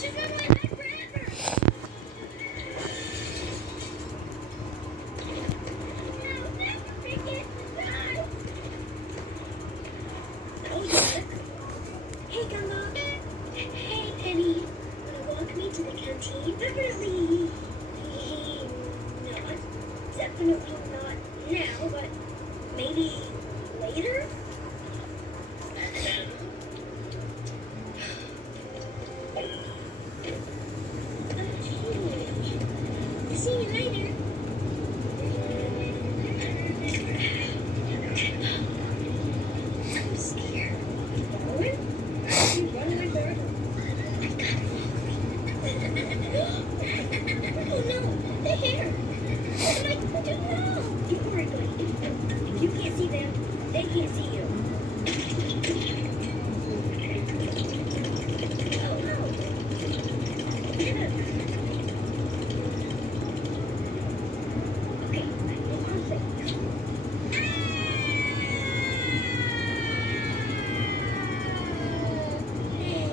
She's gonna live back forever. No, never forget to die. Oh, yes. Hey, Gumbo. Hey, Penny. Wanna walk me to the canteen? Definitely. Not. Definitely not now, but maybe later? See you later. I'm scared. Going? You run my bird. Oh no, the hair. What am I going to do now? Don't worry, buddy. If you can't see them, they can't see you. Oh no. Yeah. Okay, I'm safe. Hey.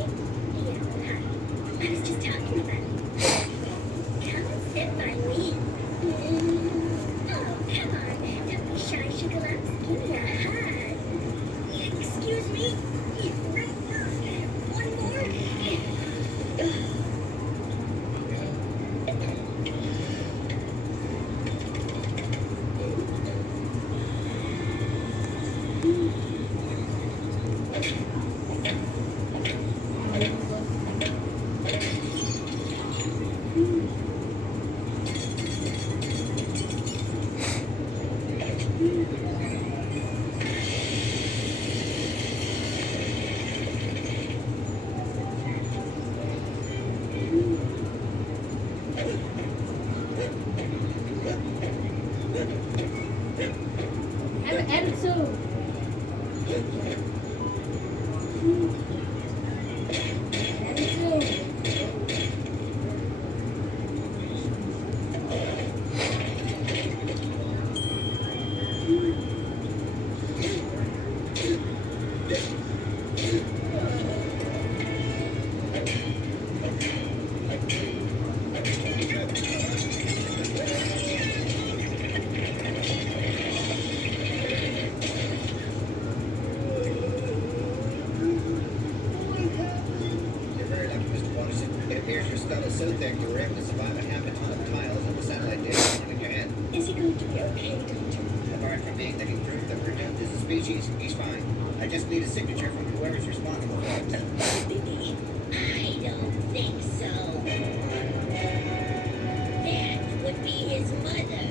Yeah, hi. I was just talking about it. Come and sit by me. Oh, come on. Don't be shy, Sugarloves. Give me a hug. Excuse me? One more? Have an attitude. Attitude. You're very lucky, Mr. Watterson. It appears your skull is so thick you were able to survive a half a ton of tiles and the satellite dish in your head. Is he going to be okay, Doctor? Apart from being living proof that we're doomed as a species, he's fine. I just need a signature from whoever's responsible for it. Maybe. I don't think so. That would be his mother.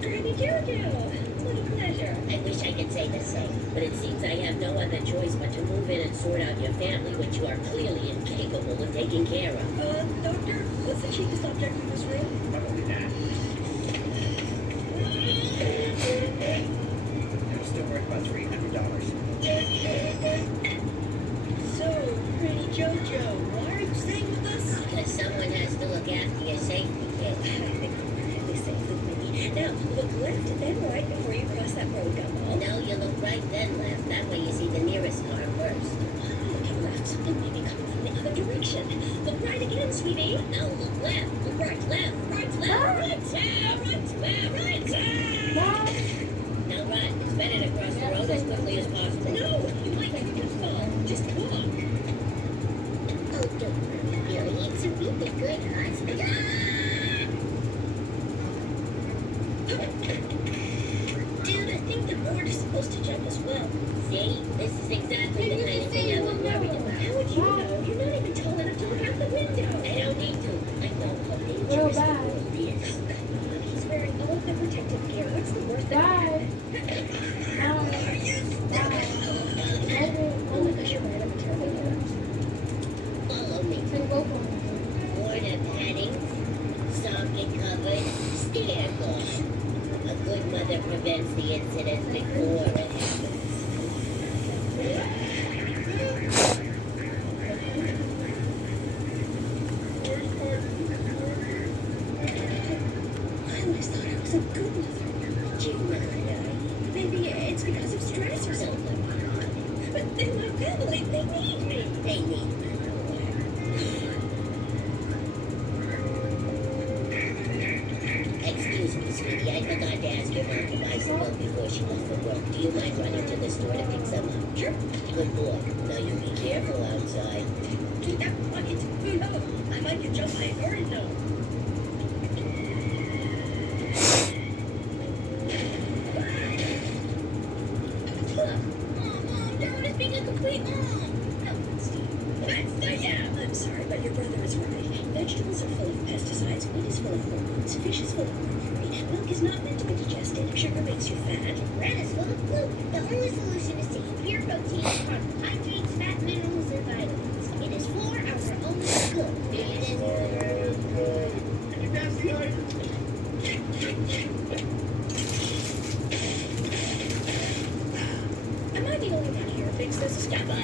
Granny Jojo. What a pleasure. I wish I could say the same, but it seems I have no other choice but to move in and sort out your family, which you are clearly incapable of taking care of. Doctor, what's the cheapest object in this room? Probably not. It was still worth about $300. So, Granny Jojo, why are you staying with us? Because someone has to look after your safety, kid. I think I'm perfectly safe with me. Now, look left, then right before you cross that road, Gumball. No, you look right, then left. That way you see the nearest car first. Looking left, it may be coming from the other direction. Look right again, sweetie. No, look left. Look right, left, right, left, right, right. Now run. It's better to cross the road as quickly as possible. No, you might trip and fall. Just walk. Oh, don't worry, Billy. It's a really good husband. Dude, I think the board is supposed to jump as well. See? This is exactly the kind of thing I was worried about. How would you know? You're not even tall enough to look out the window. I don't need to. I know how dangerous the world is. He's wearing all of the protective gear. What's the worst that Bye. Oh my gosh, you're right. I'm a terrible mother. Follow me. Board of headings, socket cupboard, stair guard. A good mother prevents the incident before it happens. I always thought I was a good mother. Gee, maybe it's because of stress or something. But they're my family. They need me. They need me. washing off at work. Do you mind running to the store to pick some up? Sure. Good boy. Now you be careful outside. Keep that bucket. I might get jumped by a bird though. Mom, Darwin is being a complete mom. No, Steve. Yeah, I'm sorry, but your brother is right. Vegetables are full of pesticides, meat is full of hormones, fish is full of mercury, milk is not meant to be digested, sugar makes you fat. Bread is full of gluten. The only solution is to eat pure protein, carbohydrates, fat, minerals, and vitamins. It is for our own good. It is good. Can you pass the iron? Am I the only one here who thinks this is Step on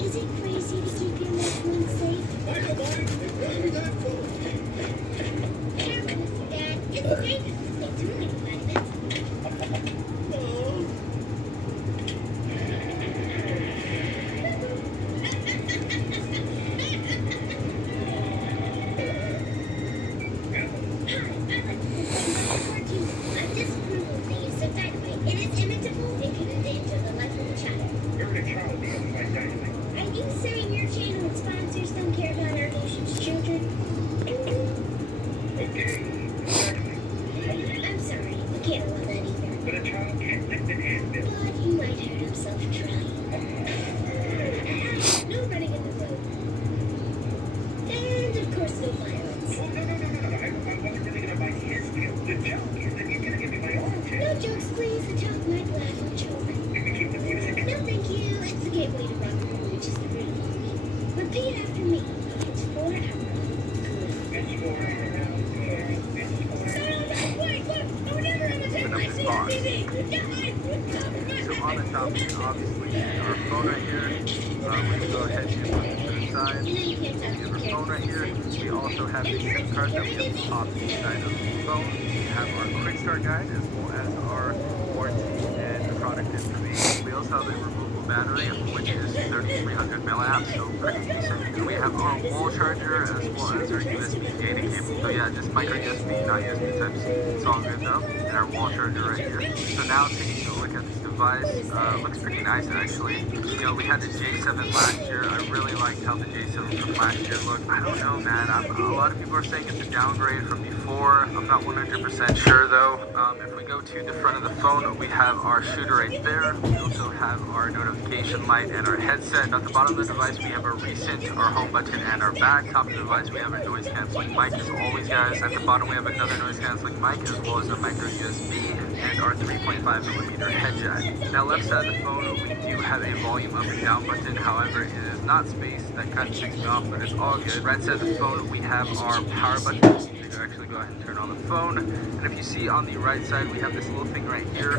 Is it crazy to keep your loved ones safe? I don't mind. It's really that cool. Sure, Mr. Dad. It's safe if you take too many vitamins. Oh. I disapprove of the use of dynamite. It is imitable and can endanger the life of a child. You're a child being by dynamite. Are you saying your channel and sponsors don't care about our nation's children? Okay, exactly. I'm sorry, we can't allow that either. But a child can't lift an anvil. But he might hurt himself trying. No running in the road. And of course, no violence. Oh, no. I wasn't really gonna bite his tail. The joke is that you're gonna give me my own tail. No jokes, please. The joke might laugh at children. Can we keep the music? No, thank you. It's the gateway to rock and roll, which is the root of all evil. Repeat after me. It's for our own good. It's for our own good. It's for our own good. Wait, look! No one ever on the table. I see on TV. So on the topic, obviously, our phone right here. We can go ahead and put it to the side. You know you can't talk We to have our phone right here. We also have the SIM card that we have popped inside of the phone. We have our quick start guide as well as our warranty and product information. We also have a removable battery, which is 3300 milliamps, so pretty decent. And we have our wall charger as well as our USB data cable. So yeah, just micro USB, not USB type C. It's all good though. And our wall charger right here. So now taking a look at this device, looks pretty nice actually. You know, we had the J7 last year. I really liked how the J7 from last year looked. I don't know, man. A lot of people are saying it's a downgrade from before. I'm not 100% sure though. If we go to the front of the phone, we have our shooter right there. We also have our notification light and our headset. At the bottom of the device, we have our recent, our home button, and our back. Top of the device, we have our noise canceling mic as always, guys. At the bottom, we have another noise canceling mic as well as a micro USB and our 3.5mm head jack. Now, left side of the phone, we do have a volume up and down button. However, it is not spaced. That kind of takes me off, but it's all good. Right side of the phone, we have our power button. So you can actually go ahead and turn on the phone. And if you see on the right side, we have this little thing right here.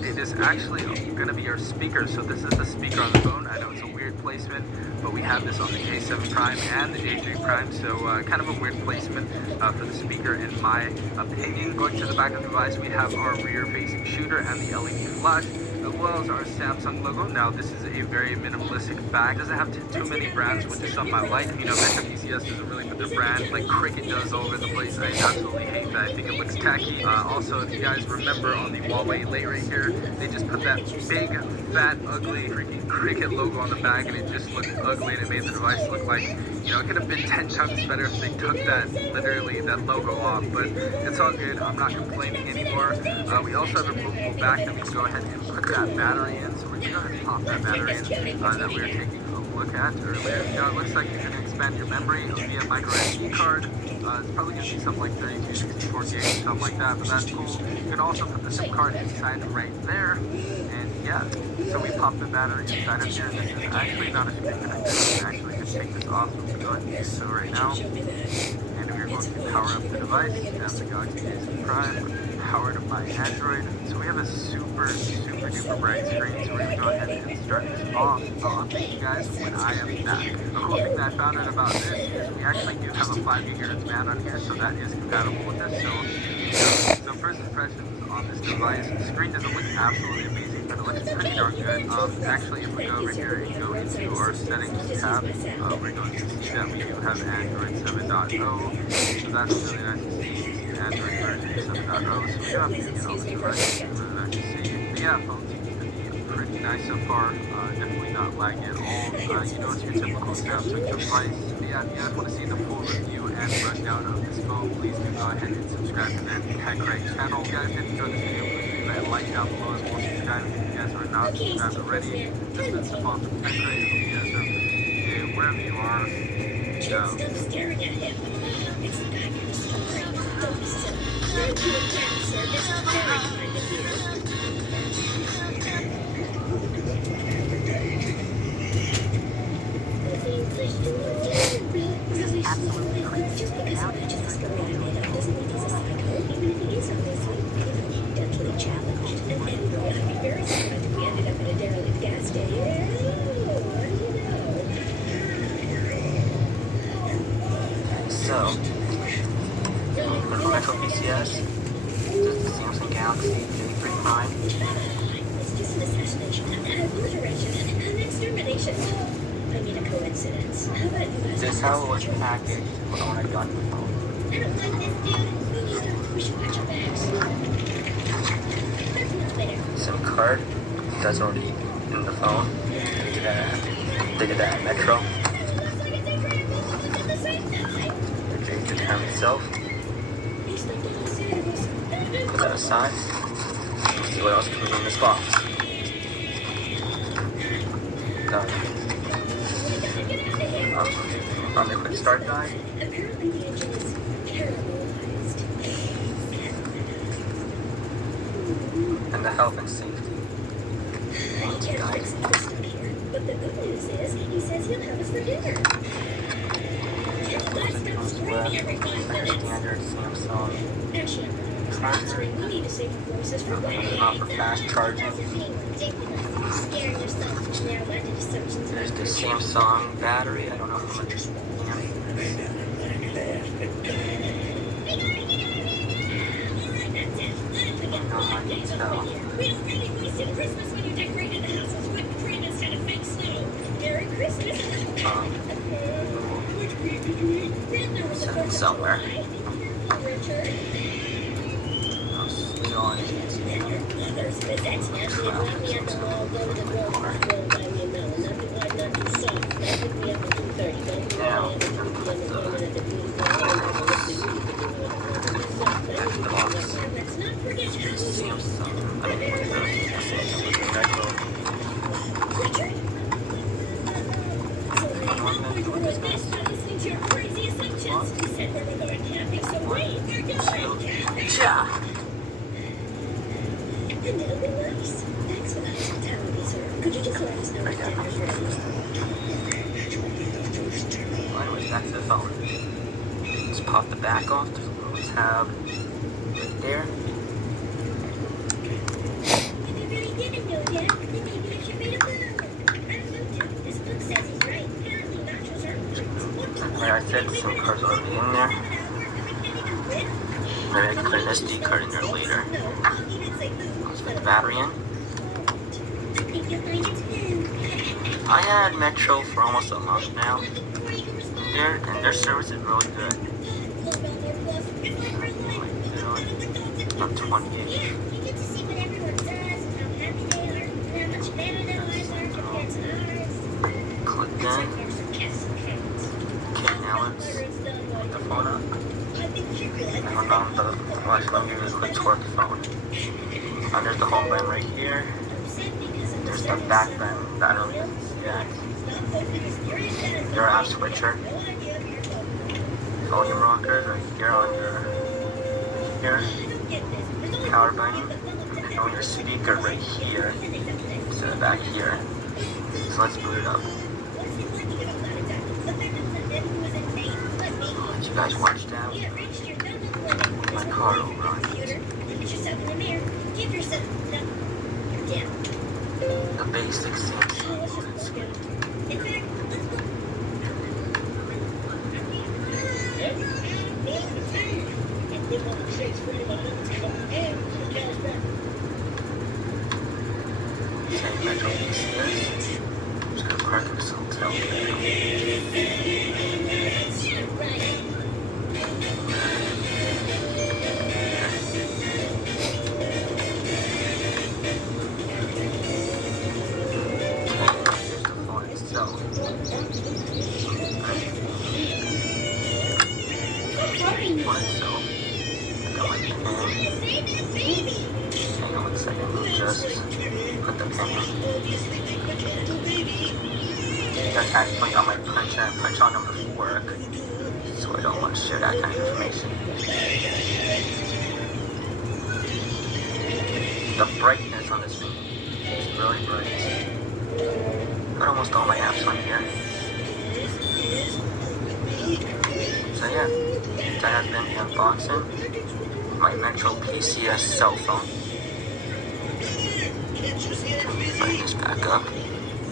It is actually going to be our speaker. So this is the speaker on the phone. I know it's a weird placement, but we have this on the J7 Prime and the J3 Prime. So kind of a weird placement for the speaker in my opinion. Going to the back of the device, we have our rear-facing shooter and the LED flash, as well as our Samsung logo. Now this is a very minimalistic bag. It doesn't have too many brands, which is something I like. You know, Metro PCS doesn't really put their brand like Cricket does all over the place. I absolutely hate that. I think it looks tacky. Also, if you guys remember on the Huawei Late right here, they just put that big, fat, ugly freaking Cricket logo on the bag, and it just looked ugly, and it made the device look like, you know, it could have been 10 times better if they took that, literally, that logo off. But it's all good. I'm not complaining anymore. We also have a removable back that we can go ahead and put that battery in. So we can go ahead and pop that battery in that we were taking a look at earlier. You know, it looks like you can expand your memory via micro SD card. It's probably going to be something like 32, 64 gigs, something like that, but that's cool. You can also put the SIM card inside right there. And yeah, so we pop the battery inside of here. This is actually not a screen connector. You can actually just take this off. So we'll go ahead and do so right now. And we're going to power up the device. We have the Galaxy J7 Prime, powered by Android. So we have a super duper bright screen. So we're going to go ahead and start this off. I'll update you guys when I am back. The cool thing that I found out about this is we actually do have a 5 GHz band on here, so that is compatible with this. So first impressions on this device, the screen doesn't look absolutely amazing, but it looks pretty darn good. Actually, if we go over here and go into our settings tab, we're going to see that we do have Android 7.0, so that's really nice to see. Android version 7.0, so we have to get all the corrections and actually see. But yeah, phone seems to be pretty nice so far. Definitely not laggy at all. You know, it's your typical Samsung device. But yeah, if you guys want to see the full review and rundown of this phone, please do go ahead and subscribe to the Tech Crate channel. If you guys did enjoy this video, please leave a like down below as well as subscribe if you guys are not subscribed already. This has been Stefan from Tech Crate. Hope you guys have a good day wherever you are. Can't stop staring at him. It's the guy from the story. Don't be silly. Thank you again, sir. This is very kind of you. Absolutely. Just because he matches the story I made up doesn't mean he's a psycho. Even if he is obviously mentally challenged. And anyway, I'd be very surprised if we ended up at a derelict gas station. Oh, what do you know? So, for the Metro PCS, this is the Samsung Galaxy J3 Prime. It's just an assassination, an obliteration, an extermination. I mean, a coincidence. How about you guys? This is how it was packaged when I got the phone. I don't like this, dude. We should watch our backs. That's much better. SIM card, that's already in the phone. They did that at Metro. Looks like it's incredible. At the same time. The J3 Prime itself. Put that aside. Let's see what else comes in this box. Got on the quick start guide. Apparently the engine is caramelized. And the health and safety. He can't fix the stuff here. But the good news is, he says he'll have us for dinner. Can you guys stop screaming every 5 minutes? Standard Samsung. Actually, I'm answering. We need to save the voices for when. Not for fast charging. Scaring yourself with narrow-minded assumptions. There's the Samsung battery. I don't know how much. We don't really wasted Christmas when you decorated the house with whipped cream instead of fake snow. Merry Christmas. Then there was the 4th of Somewhere. July. Richard. Still on And your mother's visits. Actually, brought me at the mall. Go to the grocery store. Buy me a melon. Nothing hard, nothing soft. That picked me up at 2:30. Don't be Now, at the appointment at the beauty salon. Let's not forget Samsung. I mean, the Samsung Metro. Richard? So I'm not going to ruin this by listening to your crazy assumptions. You said we were going camping, so wait, we're going camping. Yeah. And it'll be nice. Thanks for the hospitality, sir. Could you just let us know if dinner's ready? Well, anyways, back to the phone. Let's pop the back off. There's a little tab right there. If you really didn't know that, then maybe I should read a book. I don't know, Tim. This book says he's right. Apparently, nachos are Like I said, SIM card's already in there. Maybe I can put an SD card in there later. Let's put the battery in. I had Metro for almost a month now. And their service is really good. About 28. You get to see what everyone does, how happy they are, and how much better their lives are compared to ours. Click in. Okay, now let's put the phone up. And hold on the watch. Let me give you a quick tour of the phone. There's the home button right here. There's the back button that I don't even see yet. Your app switcher. Volume rockers right here on your power button. And on your CD card right here. To the back here. So let's boot it up. Let you guys watch that. My car over on the basic Samsung. Same Metro PCS. I'm just gonna park in this hotel. one, so I got my pin. Hang on one second, just put the pin in. That's actually on my punch on number 4, so I don't want to share that kind of information. The brightness on this thing is really bright. Got almost all my apps on here. So yeah, that has been the unboxing. My Metro PCS cell phone. Light this back up.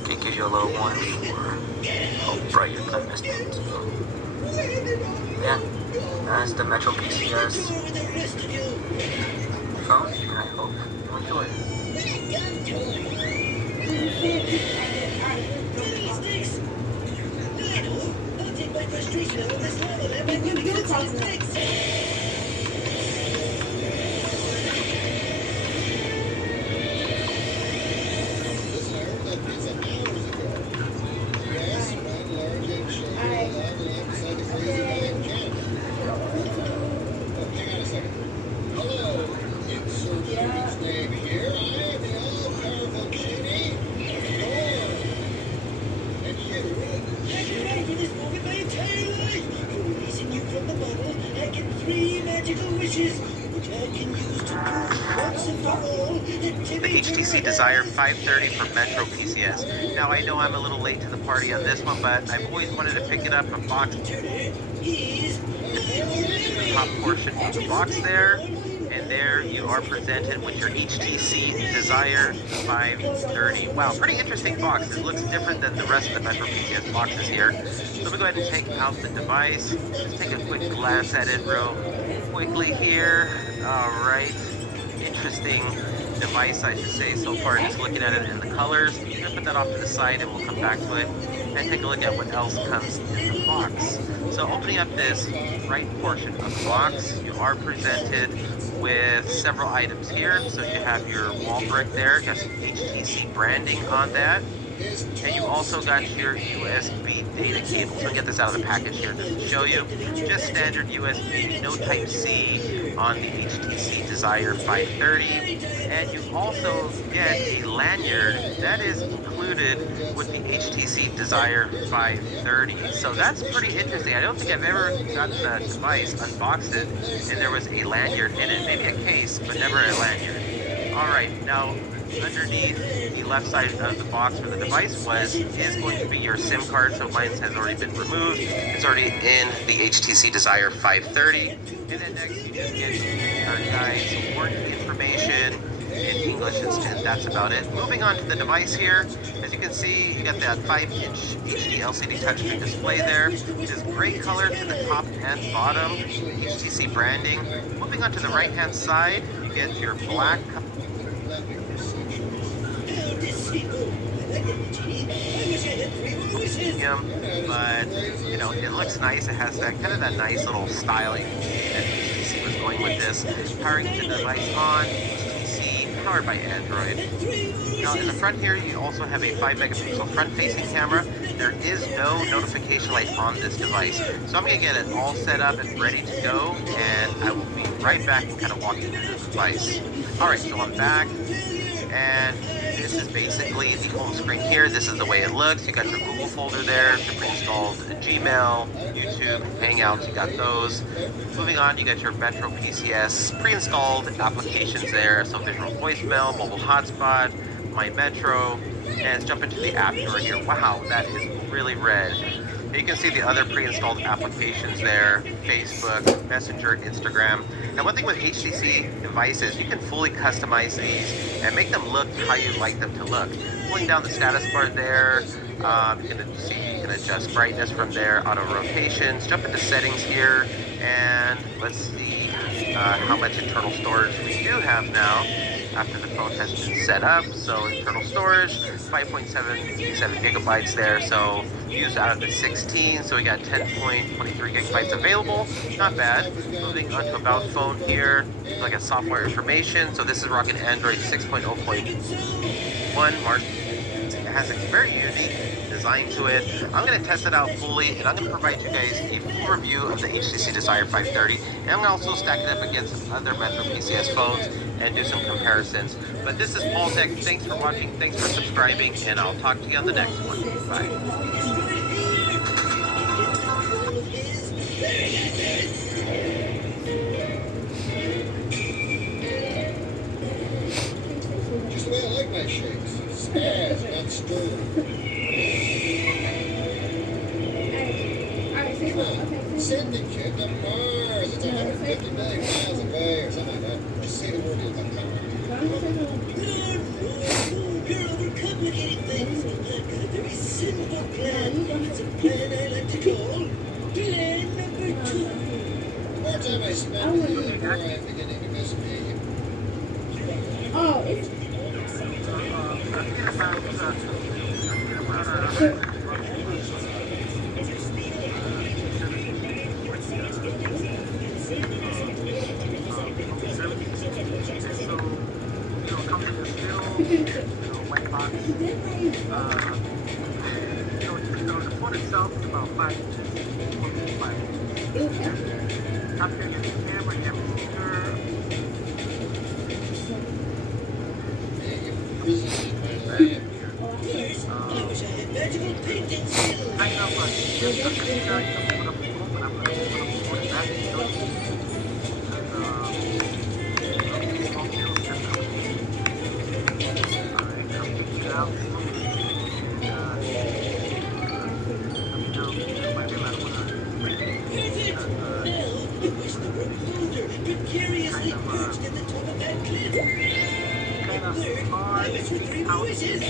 Can give you a little one for how bright your gun is. Yeah, that's the Metro PCS phone, and I hope you enjoy it. The HTC Desire 530 for Metro PCS. Now I know I'm a little late to the party on this one, but I've always wanted to pick it up from box. Top portion of the box there, and there you are presented with your HTC Desire 530. Wow, pretty interesting box. It looks different than the rest of the Metro PCS boxes here. So let me go ahead and take out the device. Just take a quick glance at it real quickly here. All right, interesting device, I should say, so far, just looking at it in the colors. I'm going to put that off to the side and we'll come back to it and take a look at what else comes in the box. So opening up this right portion of the box, you are presented with several items here. So you have your wall brick there, got some HTC branding on that. And you also got your USB data cable. So I'm going to get this out of the package here just to show you. Just standard USB, no Type-C on the HTC Desire 530. And you also get a lanyard that is included with the HTC Desire 530. So that's pretty interesting. I don't think I've ever gotten a device, unboxed it, and there was a lanyard in it. Maybe a case, but never a lanyard. Alright, now underneath the left side of the box where the device is going to be your SIM card. So mine has already been removed. It's already in the HTC Desire 530. And then next you just get our guide, some warranty information in English, and that's about it. Moving on to the device here, as you can see, you got that 5-inch HD LCD touchscreen display there. It is gray color to the top and bottom, HTC branding. Moving on to the right-hand side, you get your black but you know, it looks nice. It has that kind of that nice little styling that HTC was going with this. Powering the device on, HTC powered by Android. Now in the front here, you also have a 5-megapixel front-facing camera. There is no notification light on this device, so I'm going to get it all set up and ready to go, and I will be right back and kind of walk you through the device. All right, so I'm back. And this is basically the home screen here. This is the way it looks. You got your Google folder there, your pre-installed Gmail, YouTube, Hangouts, you got those. Moving on, you got your Metro PCS pre-installed applications there. So Visual Voicemail, Mobile Hotspot, My Metro, and let's jump into the App Store here. Wow, that is really red. You can see the other pre-installed applications there, Facebook, Messenger, Instagram. Now one thing with HTC devices, you can fully customize these and make them look how you like them to look. Pulling down the status bar there, you can see you can adjust brightness from there, auto rotations, jump into settings here, and let's see how much internal storage we do have now after the phone has been set up. So internal storage, 5.77 gigabytes there, so used out of the 16, so we got 10.23 gigabytes available. Not bad. Moving on to About Phone here, like a software information. So this is rocking Android 6.0.1. It has a very unique design to it. I'm going to test it out fully, and I'm going to provide you guys a full review of the HTC Desire 530, and I'm going to also stack it up against other Metro PCS phones and do some comparisons. But this is Paul Tech. Thanks for watching, thanks for subscribing, and I'll talk to you on the next one. Bye. Just the way I like my shakes. Spaz, not stirred. Come on, send the kid to Mars. It's 150 million miles away or something like that. Just say the word. You're overcomplicating things. I've got a very simple plan. It's a plan I like to call Plan Number 2. The more time I spend with you, the more I'm beginning to miss me. Oh, it's The phone itself is about 5 inches. Up here, you have the camera, you have the speaker. I wish I had magical painting skills. Kind of just a picture, you can put up the phone, but I'm going to put it back in the Precariously perched at the top of that cliff. I wish for 3 voices.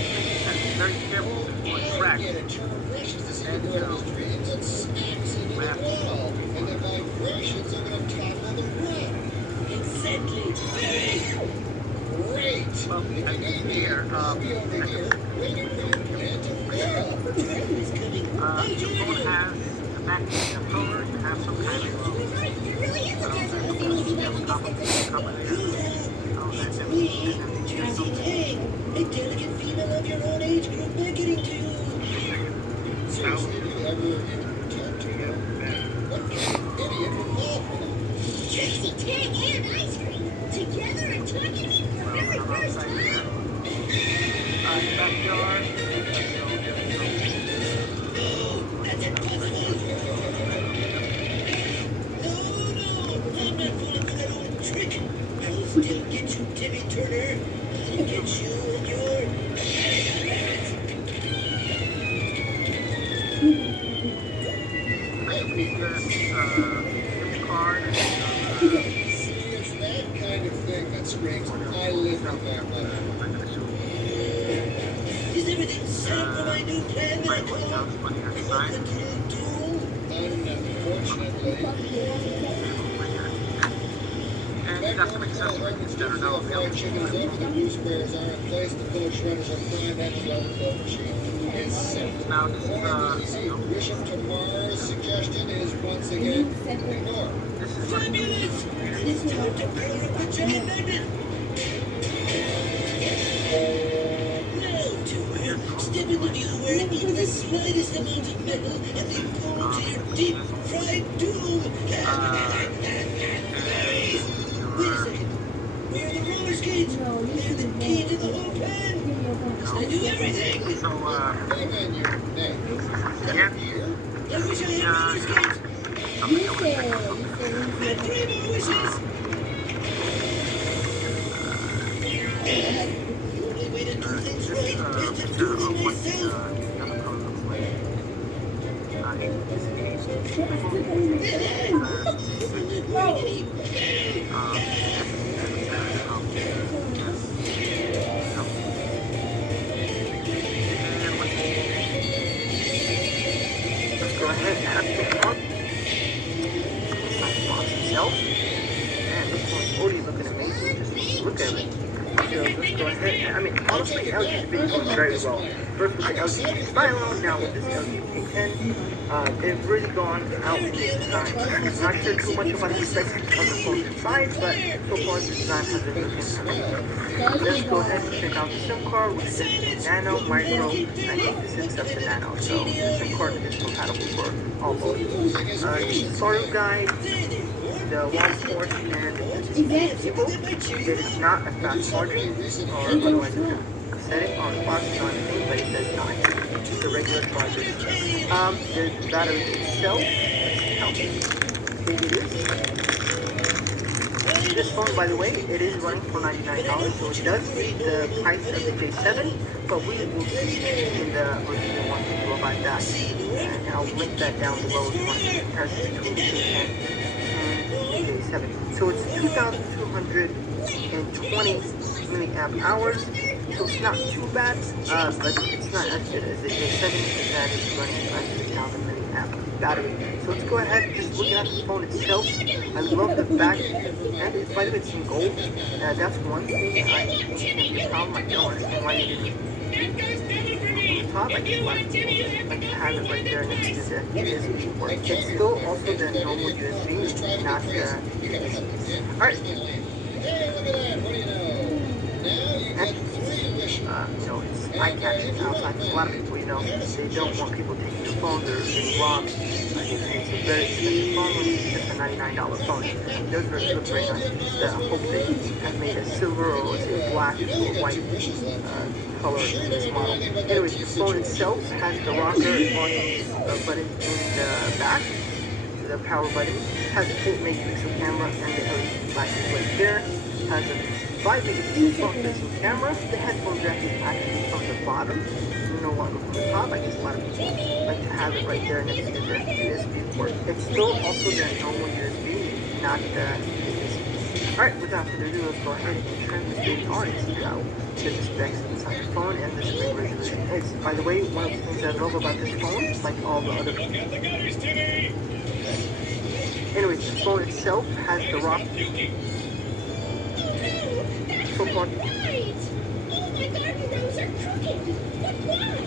very careful before it cracks. Get a turn rushes to see the girl of his dreams and smacks into the wall. And the vibrations are going to topple the rock. Exactly. Very Great. Well, If you I need think me, here, I'll be over here waiting for your plan to fail. Time is coming. the phone has the back of color, you have some kind of Me, Tracy Tang, a delicate female of your own age group beckoning to you. Seriously, do you ever even talk to her? What kind of idiot would fall for that? Tracy Tang and ice cream together and talking to me for the very first time. backyard. No, that's impossible. No, I'm not falling for that old trick. I'll still get you, Timmy Turner. I'll get you and your... See, it's that kind of thing that screams, I live with that mother. Is everything set for my new plan that I call Welcome to Doom? Unfortunately, And that's some accessories that are now fried chicken is available. over, the goose bears are in place, the full shredders are primed, and the well-filled machine is set. Now this Warren is Easy, Wisham to Mars suggestion is once again ignored. this is Fabulous! And it's time to power up the giant magnet! Now, Tumor, step in the view where even the slightest amount of metal and they pull to your deep-fried doom! Wait a second. Where are the roller skates? They're the key to the whole plan! I do everything! so Given your name, yeah. here, I wish I had roller skates! I have 3 more wishes! The only way to do things right is to do them myself! Go ahead and have the box itself. Man, this one's already looking amazing. Just look at it. Let's go ahead. I mean, honestly, LG's been doing very well. First with the LG Stylo, now with this LG K10. They've really gone out in the design. I'm not sure too much about the specs of the phone inside, but so far the design has been looking amazing. Let's go ahead and check out the SIM card, which is a Nano, Micro, and I think this is up to Nano, so the SIM card is compatible for all modes. The startup guide, the wall port, and the cable. It is not a fast charging, or otherwise you can set it on fast charging, but it does not. It's the regular charger. The battery itself, let's see how big it is. This phone, by the way, it is running for $99, so it does beat the price of the J7, but we will see in the review once we go about that. And I'll link that down below if you want to see the comparison between the J10 and the J7. So it's 2,220 milliamp hours, so it's not too bad, but it's not as good as the J7 that is running at 3,000 milliamp battery. So let's go ahead and just looking at the phone itself. I love the back, and it's, by the way, it's in gold. That's one thing I think can be a problem. I don't understand why you didn't on the top. I just like to have it right there next to the USB port. It's still also the normal USB, not the... Alright. It's eye-catching outside. A lot of people, they don't want people taking their phones or getting robbed. It's a very expensive phone, it's just a $99 phone. It does look very nice. I hope they have made a silver or say black or white color in this model. Anyways, the phone itself has the rocker button in the back, the power button. It has a 8 megapixel camera and the LED flashes right there. It has a 5 megapixel front-facing camera. The headphone jack is actually from the bottom, no longer from the top. I guess a lot of people like to have it right there next to the USB port. It's still also the normal USB, not the USB. Alright, without further ado, let's go ahead and turn this baby on and see how the specs inside the phone and the screen resolution is. By the way, one of the things I love about this phone, like all the other phones. Anyways, the phone itself has the rock. So far. Oh my God, your nose are crooked. But why?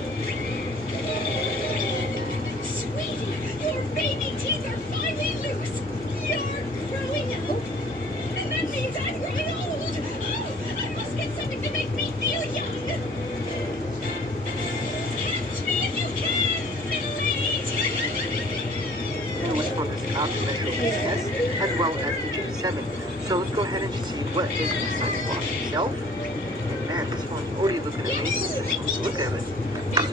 Sweetie, your baby teeth are finally loose. You're growing up. And that means I'm growing old. Oh, I must get something to make me feel young. Catch me if you can, little ladies. And which one is out the Metro PCS as well as the J7. So let's go ahead and see what is inside the box itself. And man, this one's already looking amazing. Just look at it. So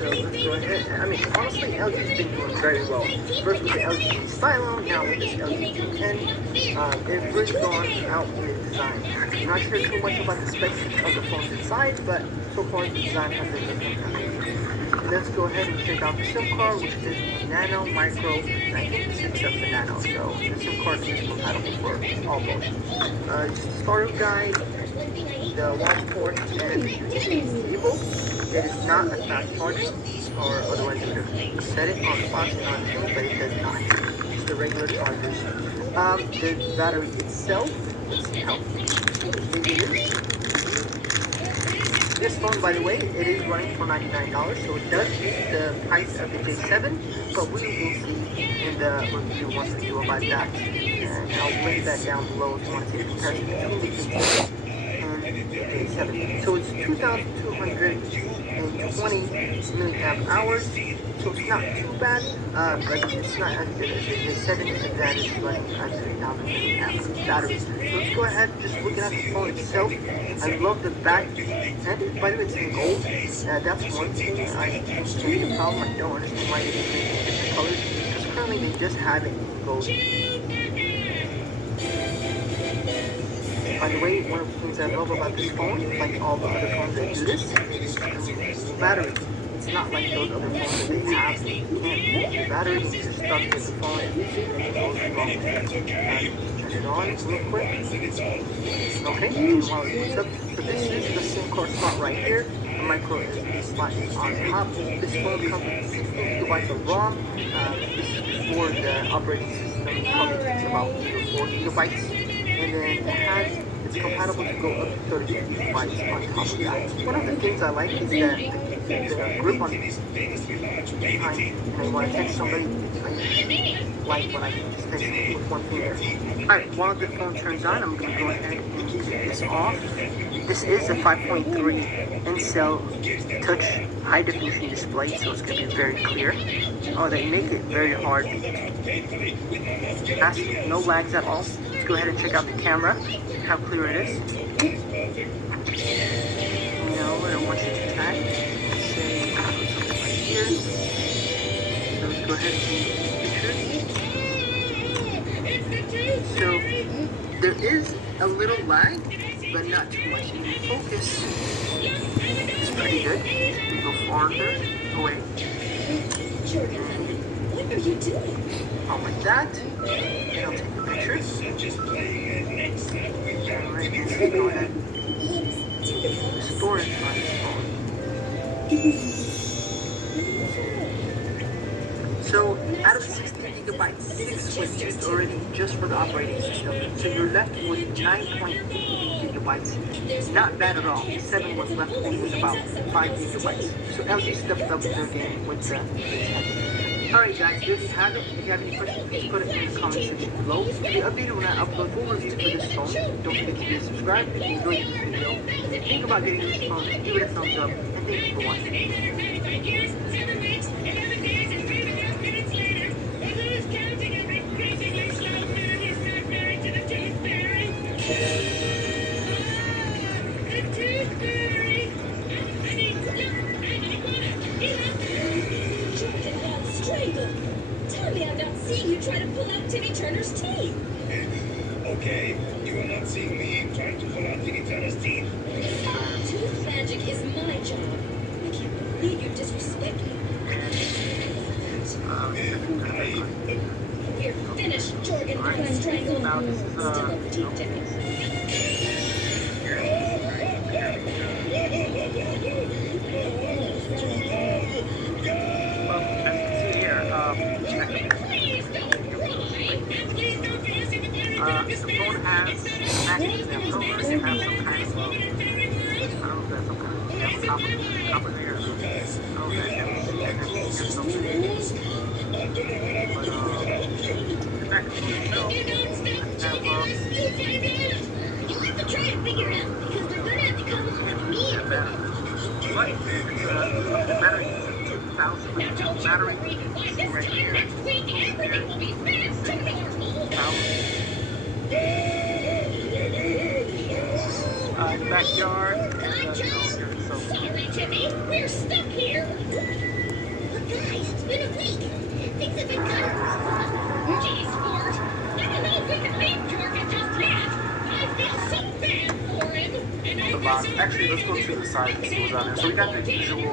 let's go ahead. I mean, honestly, LG's been doing very well. First with the LG Stylo, now with this LG K10. They've really gone out in the design. I'm not sure too much about the specs of the phone's inside, but so far the design has been looking amazing. Let's go ahead and check out the SIM card, which is Nano, Micro, and I think this is just the Nano, so the SIM card is compatible for all modes. Just the startup guide, the wall port, and the cable. It is not a fast charger, or otherwise you could set it on fast and on fuel, but it does not. It's the regular chargers. The battery itself, let's see how big it is. This phone, by the way, it is running for $99, so it does beat the price of the J7, but we will see in the review once we do about that. And I'll link that down below if you want to see the comparison between the J7 and the J7. So it's 2,220 milliamp hours, so it's not too bad, but it's not as good as the J7 that is running at 3,000 milliamp battery. So let's go ahead, just looking at the phone itself. I love the back, and by the way, it's in gold. That's one thing I think can be a problem. I don't understand why they didn't make it different colors, because currently they just have it in gold. By the way, one of the things I love about this phone, like all the other phones that do this, is the battery. It's not like those other phones that they have. The battery is just stuck with the phone and it goes wrong with it. Turn it on real quick. Okay, and while it boots up, so this is the SIM card slot right here. The micro SD slot is on top. This phone comes with 16 gigabytes of ROM. This is before the operating system comes with about 4 gigabytes. And then it has it's compatible to go up to 32 gigabytes on top of that. One of the things I like is that the grip on behind, and I want to text somebody, I like when I can just text them with one finger. Alright, while the phone turns on, I'm going to go ahead and keep this off. This is a 5.3 in-cell touch high definition display, so it's going to be very clear. Oh, they make it very hard. No lags at all. Let's go ahead and check out the camera, how clear it is. No, I don't want you to tag. Let's say, put something right here. So let's go ahead and take pictures. So there is a little lag, but not too much. If you focus, it's pretty good. You go farther away. Jordan, honey, what are you doing? Like that, and I'll take the pictures. Alright, go ahead. Storage on this phone. So, out of 16 gigabytes, 6 was used already just for the operating system. So you're left with 9.8 gigabytes. Not bad at all. 7 was left with about 5 gigabytes. So LG stepped up their game with the Alright guys, there you have it. If you have any questions, please put it in the comment section below. You'll be updated when I upload full reviews for this phone. Don't forget to be subscribed if you enjoyed this video. Think about getting this phone, give it a thumbs up, and thank you for watching. Tell me I'm not seeing you try to pull out Timmy Turner's teeth. Okay, you are not seeing me trying to pull out Timmy Turner's teeth. Tooth magic is my job. I can't believe you disrespect me. We're finished, Jorgen. Let's strangle. Still over teeth, Timmy. The phone has package that covers and have some kind of, I don't know if that's some kind of copper there. Oh, that has something. But, the package itself You have to try and figure it out because they're gonna have to come up with me. but it's a battery, 2,000 battery right here. Backyard. Sorry, Timmy. We're stuck here. Guys, it's been a week. Things have been kind of rough. Geez, Ford. I don't know if we can leave Jorgen just yet. I feel so bad for him. And I guess actually, let's go to the side and see what's on there. So we got the usual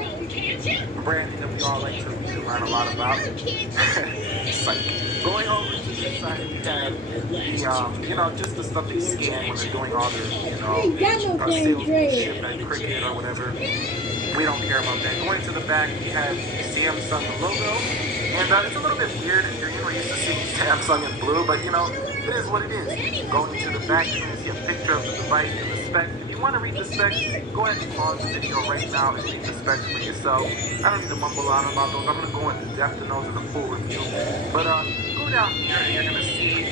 branding that we all like to learn a lot about. It's like going over to this side, we have the, just the stuff they scan when they're doing all their, salesmanship at Cricket or whatever. We don't care about that. Going to the back, we have Samsung logo. And it's a little bit weird if you're used to seeing Samsung in blue, but it is what it is. Going to the back, you're going to see a picture of the device and the specs. If you want to read the specs, go ahead and pause the video right now and read the specs for yourself. I don't need to mumble on about those. I'm going to go into depth in those in the full review. But go down here and you're going to see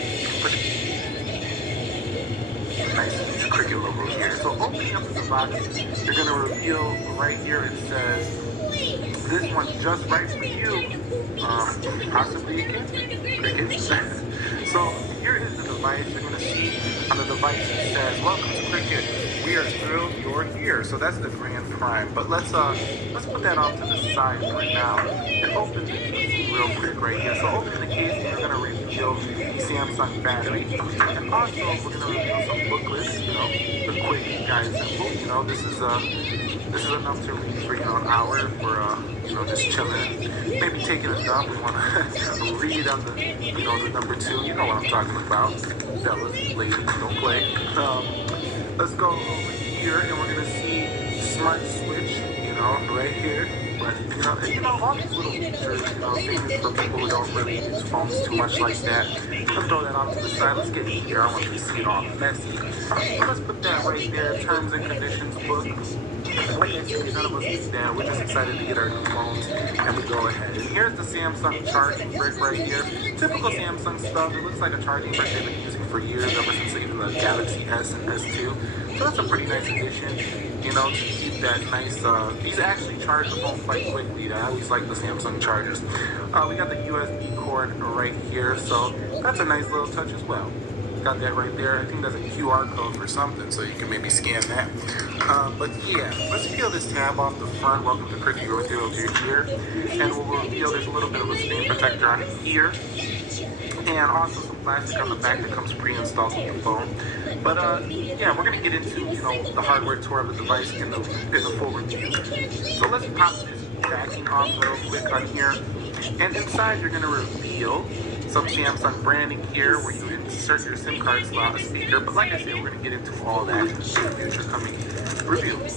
nice Cricket logos here. So opening up the box, you're going to reveal right here it says, this one's just right for you. Possibly again, Cricket. So here is the device. You're going to see on the device it says, welcome to Cricket. We are thrilled you're here. So that's the Grand Prime. But let's put that off to the side right now and open the casing real quick right here. So open the casing, you're going to reveal the Samsung battery. And also we're going to reveal some booklets, the quick guide simple. This is enough to read for an hour if we're just chilling, maybe taking a dump. We want to read on the the number 2. You know what I'm talking about. Fellas, ladies, don't play. Let's go over here and we're gonna see smart switch. Right here. But all these little features, things for people who don't really use phones too much like that. Let's throw that off to the side. Let's get in here. I want you to see it all messy. Let's put that right there. Terms and conditions book. Basically, none of us need that. We're just excited to get our new phones, and we go ahead. And here's the Samsung charging brick right here. Typical Samsung stuff. It looks like a charging brick they've been using for years, ever since even the Galaxy S and S2. So that's a pretty nice addition, to keep that nice, these actually charge the phone quite quickly. I always like the Samsung chargers. We got the USB cord right here, so that's a nice little touch as well. Got that right there. I think there's a QR code for something, so you can maybe scan that. But yeah, let's peel this tab off the front. Welcome to Cricket with you here. And we'll reveal there's a little bit of a screen protector on here. And also some plastic on the back that comes pre-installed with the phone. But yeah, we're gonna get into the hardware tour of the device in the full review. So let's pop this backing off real quick on here. And inside you're gonna reveal some Samsung branding here where you insert your SIM card slot, a speaker. But like I said, we're gonna get into all that in the future coming review.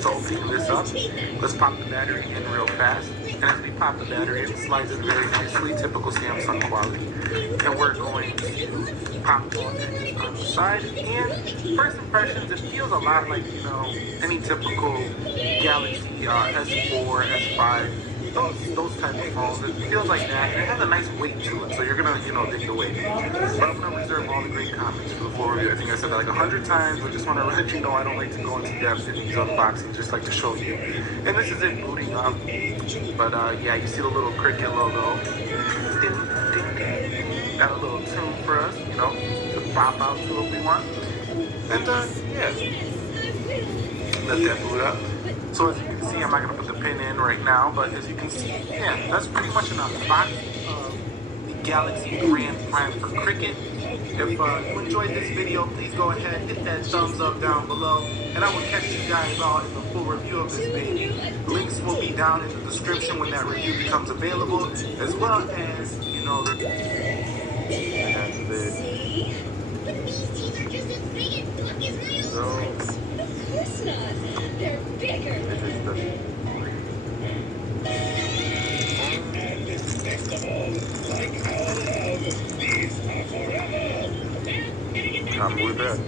So opening this up, let's pop the battery in real fast. And as we pop the battery, it slides in very nicely, typical Samsung quality. And we're going to pop on the side. And first impressions, it feels a lot like, any typical Galaxy S4, S5, those type of phones. It feels like that. And it has a nice weight to it, so you're going to, dig the weight. But I'm going to reserve all the great comments for the full review. I think I said that like 100 times. I just want to let you know I don't like to go into depth in these unboxings, just like to show you. And this is it booting up. But yeah, you see the little Cricket logo. Got a little tune for us, to pop out to what we want. And yeah, let that boot up. So as you can see, I'm not gonna put the pin in right now, but as you can see, yeah, that's pretty much an unboxing of the Galaxy Grand Prime for Cricket. If you enjoyed this video, please go ahead, hit that thumbs up down below, and I will catch you guys all in the full review of this baby. Links will be down in the description when that review becomes available, as well as, See? But these teeth are just as big and fluffy as my old ones. Of course not. They're bigger. And next of all, like all of these are forever. I'm with that.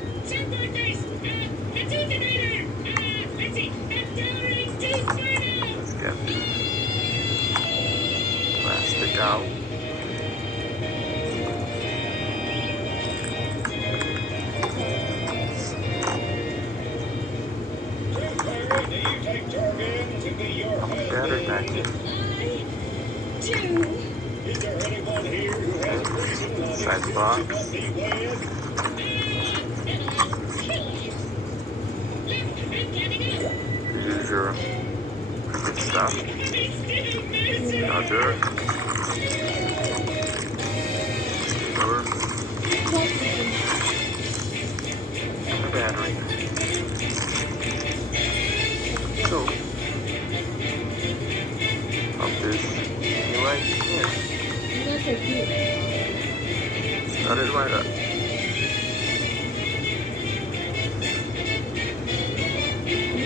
Let's get the plastic out. Battery back in. Side box. Here's your Cricket stuff. Charger. Speaker. And the battery. So, of this right here. Not so cute. Start it right up.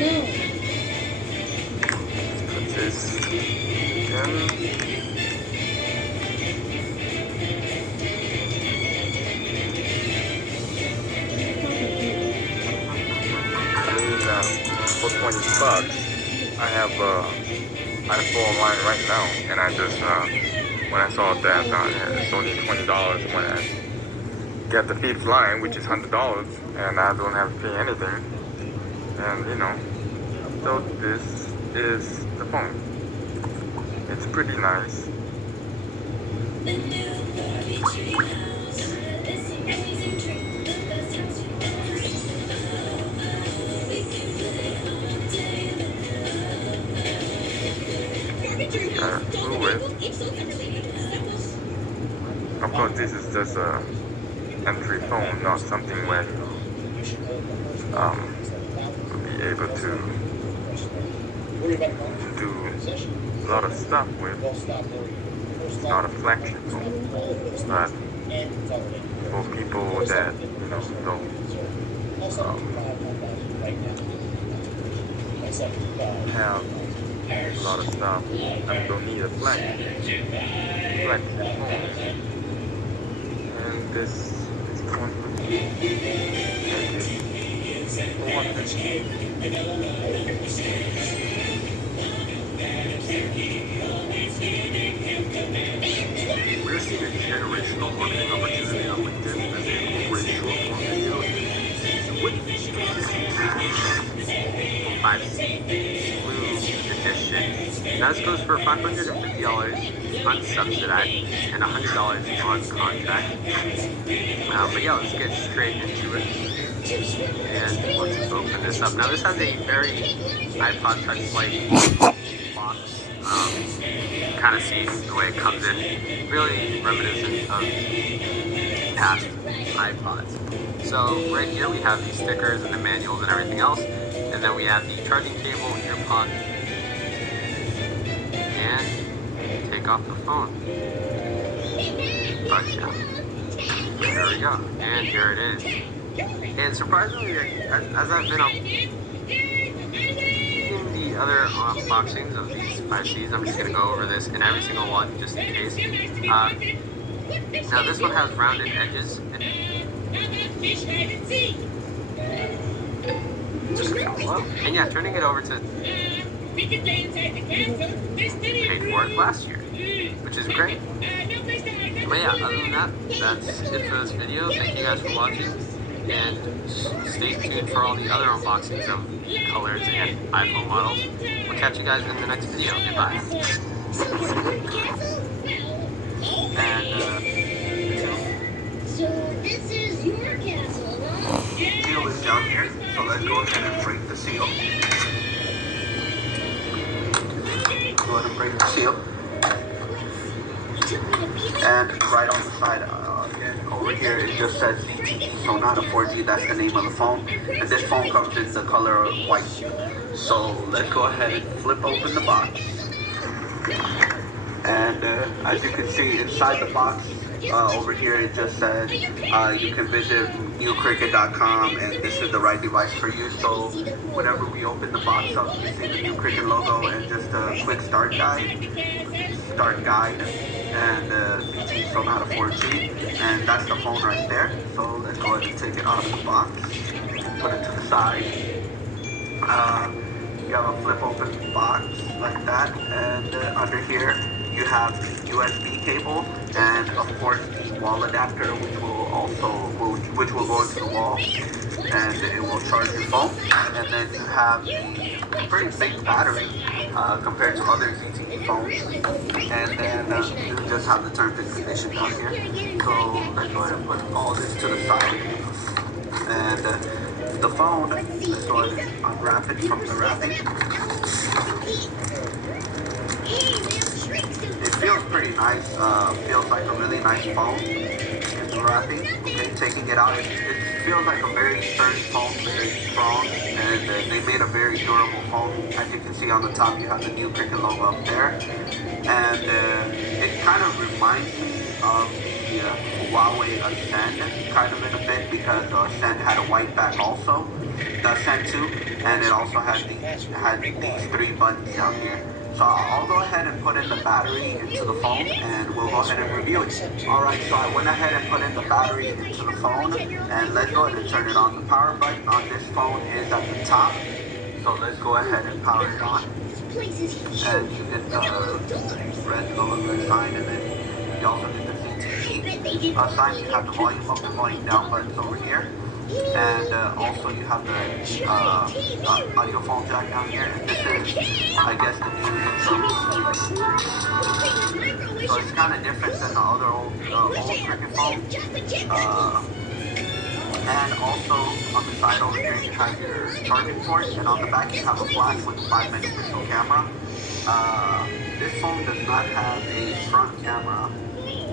No. Put this in. For $20, I have iPhone line right now, and I just when I saw that it's only $20 when I get the 5th line, which is $100, and I don't have to pay anything. And so this is the phone. It's pretty nice. Of course, this is just a entry phone, not something where you will be able to do a lot of stuff with. It's not a flagship phone, but for people that don't have a lot of stuff. I don't need a flex the phone. And this one. We're seeing a generational marketing opportunity on LinkedIn as they incorporate short-form video with 5C Blue Edition. Now this goes for $550 unsubsidized and $100 on contract. But yeah, let's get straight into it. And let's open this up. Now this has a very iPod Touch-like box. Kind of see the way it comes in, really reminiscent of past iPods. So right here we have these stickers and the manuals and everything else, and then we have the charging cable, earpod, and take off the phone. But yeah, there we go, and here it is. And surprisingly, as I've been in the other unboxings of these 5Cs, I'm just going to go over this in every single one just in case. Now this one has rounded edges. And yeah, turning it over to paid for it last year, which is great. But yeah, other than that, that's it for this video. Thank you guys for watching. And stay tuned for all the other unboxings of colors and iPhone models. We'll catch you guys in the next video. Goodbye. And So this is your castle, huh? seal is down here, so let's go ahead and break the seal. Go ahead and break the seal. And right on the side, again, over here, it just says ZTE Sonata 4G. That's the name of the phone. And this phone comes in the color of white. So let's go ahead and flip open the box. And as you can see inside the box, over here it just says you can visit newcricket.com and this is the right device for you. So whenever we open the box up, you see the New Cricket logo and just a quick start guide, and ZTE Sonata 4G, and that's the phone right there. So let's go ahead and take it out of the box, put it to the side. You have a flip open box like that, and under here you have the USB cable and of course the wall adapter, which will go into the wall and it will charge your phone. And then you have a pretty big battery compared to other ZTE phones. And then you just have the terms and conditions down here. So let's go ahead and put all this to the side. And the phone, let's go ahead and unwrap it from the wrapping. It feels pretty nice. Feels like a really nice phone in the wrapping. Okay, taking it out, it feels like a very sturdy phone, very strong, and they made a very durable phone. As you can see on the top, you have the New Cricket logo up there, and it kind of reminds me of the Huawei Ascend, kind of in a bit, because the Ascend had a white back also, the Ascend 2, and it also had these 3 buttons down here. So I'll go ahead and put in the battery into the phone and we'll go ahead and review it. Alright, so I went ahead and put in the battery into the phone and let's go ahead and turn it on. The power button on this phone is at the top. So let's go ahead and power it on. And you get the red sign, and then you also get the ZTE sign. You have the volume up and volume down buttons over here. And also you have the audio phone jack down here, and this is, I guess, the new intro. So it's kind of different than the other old Cricket phone. And also on the side over here you have your charging port, and on the back you have a flash with a 5-megapixel camera. This phone does not have a front camera,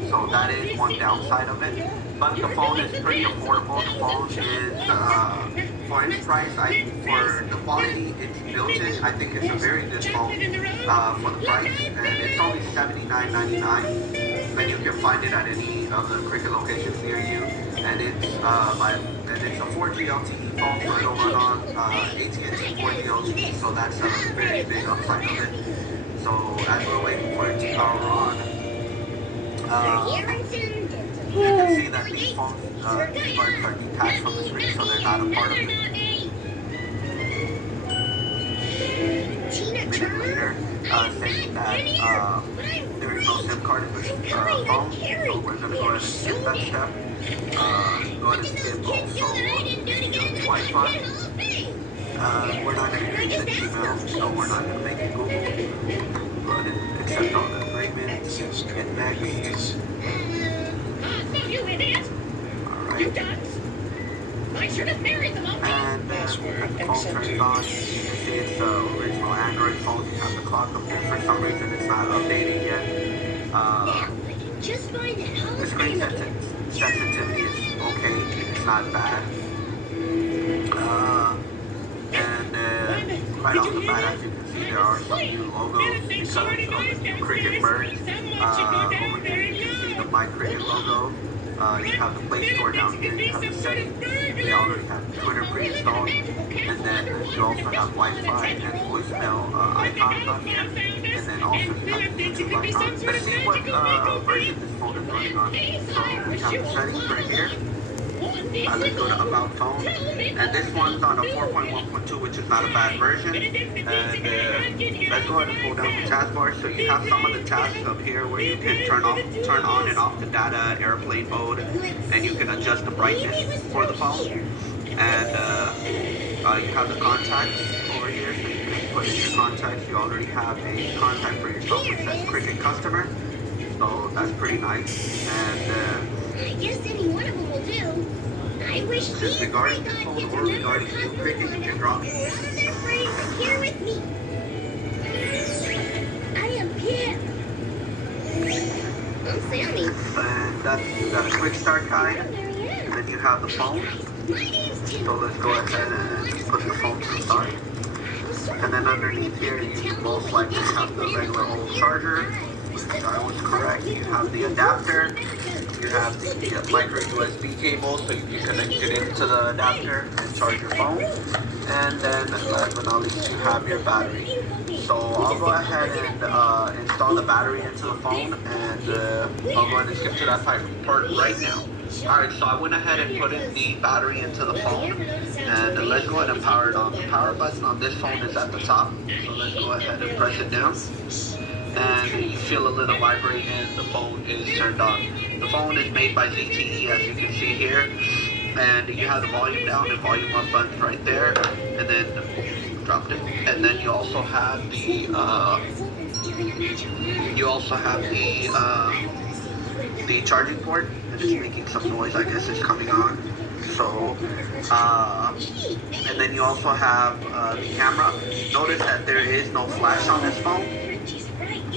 so that is one downside of it. But the phone is pretty affordable. The phone is, for its price, for the quality it's built in, I think it's a very good phone for the price. And it's only $79.99. and you can find it at any of the Cricket locations near you. And it's a 4G LTE phone, so it'll run on AT&T 4G LTE. So that's a very big upside of it. So as we're waiting for it to power on, you can see that these phones, these buttons are detached from the screen, so they're not a part of it. A minute later, saying that there is no SIM card in the phone, so we're going to go ahead and skip that step. Go ahead and skip also Wi-Fi. We're not going to use the Gmail, so we're not going to make it Google. Go ahead and accept all the agreements, get next. You idiot! Alright. You dunce! I should have married them all. And the phone turned on. You can see it's the original Android phone. You have the clock up there. For some reason, it's not updated yet. Just find out. The screen sensitivity is okay. It's not bad. And right off the bat, as you can see, there are some new logos because of the new Cricket merge. Over here, you can see the My Cricket logo. You have the Play Store down here. You have the settings. They already have Twitter pre-installed. And then you also have Wi-Fi and voicemail icons on here. And then also you have the YouTube icon. Let's see what version this phone is running on. So we have the settings right here. Let's go to About Phone. And this one's on a 4.1.2, which is not a bad version. And let's go ahead and pull down the taskbar. So you have some of the tasks up here where you can turn on and off the data, airplane mode, and you can adjust the brightness for the phone. And you have the contacts over here, so you can put in your contacts. You already have a contact for yourself which says Cricket Customer. So that's pretty nice. And I guess any one of them will do. I wish these regarding the phone or regarding new Cricket, you can drop it. Here with me. I am Pip. I'm Sammy. And that's, you got a quick start guide. And then you have the phone. So let's go ahead and just put the phone to the side. And then underneath here, you most likely have the regular old charger. I was correct. You have the adapter. You have the micro USB cable, so you can connect it into the adapter and charge your phone. And then last but not least, you have your battery. So I'll go ahead and install the battery into the phone, and I'll go ahead and skip to that part right now. Alright, so I went ahead and put in the battery into the phone, and let's go ahead and power it on. The power button on this phone is at the top, so let's go ahead and press it down. And you feel a little vibrate and the phone is turned on. The phone is made by ZTE, as you can see here, and you have the volume down and volume up buttons right there, and then dropped it. And then you also have the charging port, and it's making some noise. I guess it's coming on. So, and then you also have the camera. Notice that there is no flash on this phone,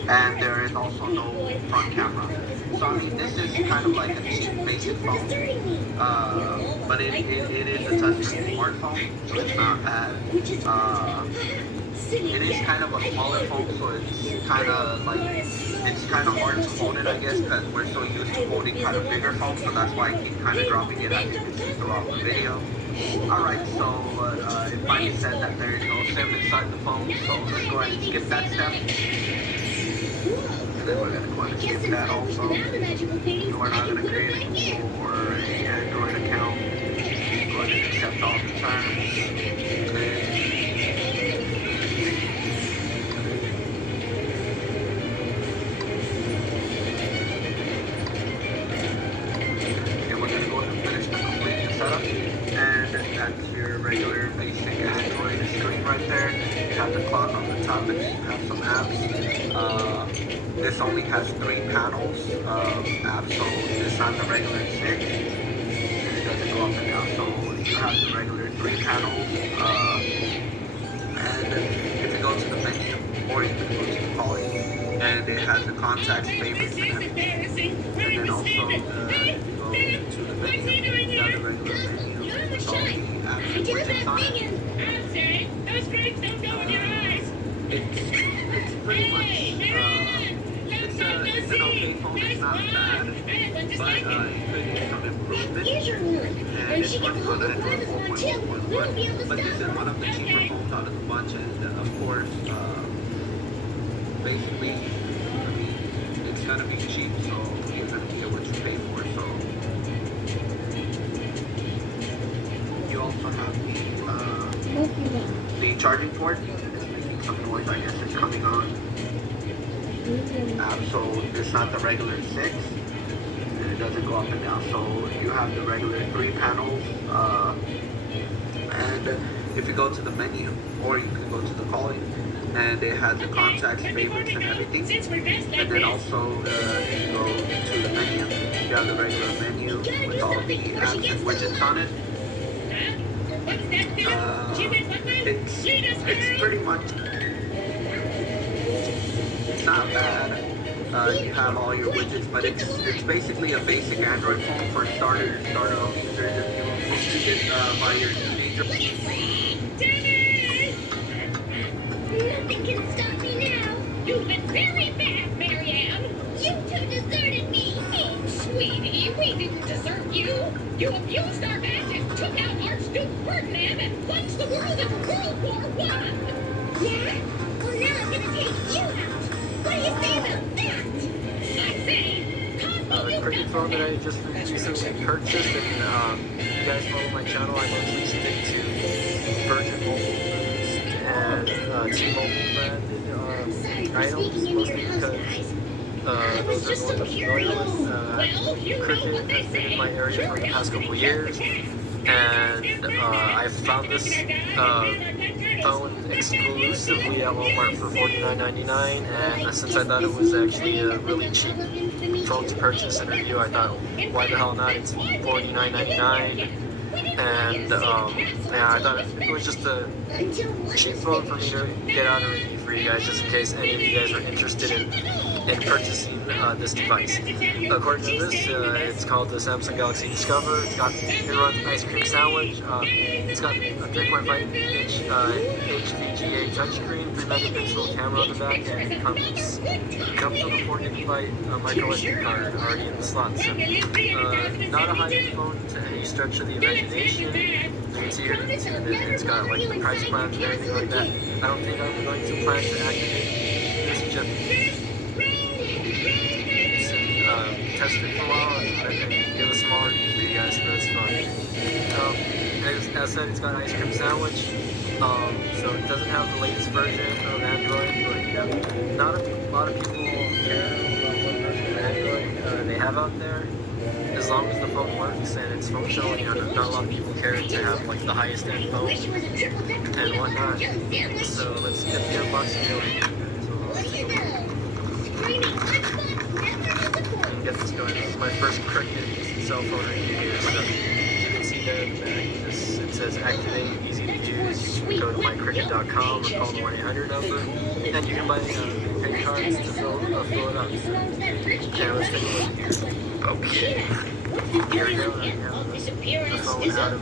and there is also no front camera. So I mean, this is kind of like a cheap basic phone, but it is a touchscreen smartphone, so it's not bad. It is kind of a smaller phone, so it's kind of hard to hold it, I guess, because we're so used to holding kind of bigger phones, so that's why I keep kind of dropping it, as you can see throughout the video. Alright, so it finally said that there is no SIM inside the phone, so let's go ahead and skip that step. And then we're going to go ahead and skip that also. We're not going to create a Google or an Android account. Go ahead and accept all the terms. Regular basic Android screen right there. You have the clock on the top, and then you have some apps. This only has 3 panels of apps, so it's not the regular 6. And it doesn't go up and down, so you have the regular 3 panels. And if you go to the menu, or you can go to the volume, and it has the contacts, favorites, and everything. And then also, if you go to the menu, you have the regular menu. So I did that thing and those grapes don't go in your eyes. It's pretty much, it's an okay phone. It's not bad, but it could use some improvement. Here's your one. And And it's she can running hold on the Android one too. 4.1.1, We'll be able to but this stop is one of the cheaper phones out of the bunch, and of course, basically, I mean, it's gonna be cheap, so you're gonna get what you pay for. So you also have the charging port. It's making some noise. I guess it's coming on. So it's not the regular 6, and it doesn't go up and down. So you have the regular 3 panels, and if you go to the menu, or you can go to the calling, and it has the contacts, favorites, and everything. And then also, if you go to the menu, you have the regular menu with all the apps and widgets on it. It's pretty much, it's not bad. You have all your widgets, but it's basically a basic Android phone for starter users if you want to get by your teenager. Nothing can stop me now. You've been very bad, Marianne. You two deserted me. Oh, sweetie, we didn't desert you. You abused our match and took out Archduke Ferdinand and plunged the world into World War I. Yeah? Well, now I'm gonna take you out. What do you say about that? I say, Cosmo, The you've cricket got phone that I to just recently purchased, and you guys follow my channel, I mostly stick to Virgin Mobile Boost and T-Mobile branded items, mostly because those are the ones I'm familiar with. Cricket has been in my area for the past couple of years, and I found this phone exclusively at Walmart for $49.99, and since I thought it was actually a really cheap phone to purchase and review, I thought, why the hell not? It's $49.99, and yeah, I thought it was just a cheap phone for me to get out and review for you guys, just in case any of you guys are interested in purchasing this device. According to this, it's called the Samsung Galaxy Discover. It runs Ice Cream Sandwich. It's got a 3.5-inch HVGA touchscreen, 3-megapixel camera on the back, and it comes with a 4GB micro SD card already in the slot. So, not a high-end phone to any stretch of the imagination. You can see here, it's got like the price plans and everything like that. I don't think I'm going to plan to activate this chip. Test it for a while and give a smaller review for you guys for this phone. As I said, it's got an Ice Cream Sandwich, so it doesn't have the latest version of Android, but yeah, not a lot of people care about what version of Android they have out there. As long as the phone works and it's functional, you know, not a lot of people care to have like the highest end phone and whatnot. So let's get the unboxing going. Get this going. This is my first Cricket cell phone review here. So you can see there in the back, it says activate, easy to use. You can go to mycricket.com or call the 1-800 number, and you can buy pay cards to fill it up. Yeah, let's take a look here. Okay. Here we go. I have the phone out of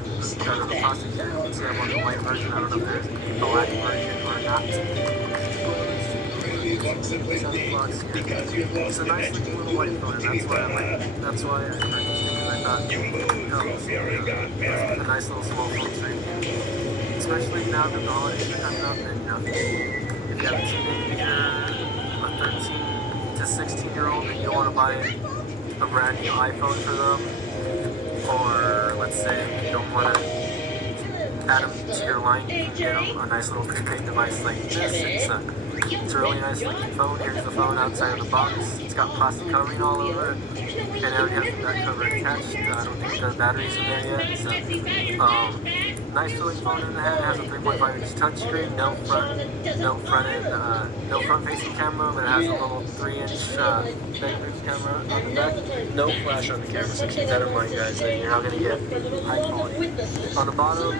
the plastic here. You can see I'm on the white version. I don't know if there's a black version or not. It's a nice looking little white phone, and that's why I purchased it, because I thought, a nice little small phone for you. Especially now that the holidays are coming up, and you know, if you have a teenager, a 13 to 16-year-old, and you want to buy a brand new iPhone for them, or let's say you don't want to add them to your line, you can get them a nice little prepaid device like this. It's a really nice looking phone. Here's the phone outside of the box. It's got plastic covering all over it, and it already has the back cover attached. I don't think the batteries in there yet. So, nice feeling phone in the hand. It has a 3.5-inch touchscreen, no front-facing camera, but it has a little 3-inch megapixel camera on the back. No flash on the camera, so keep that in mind, guys. That you're not going to get high quality. On the bottom,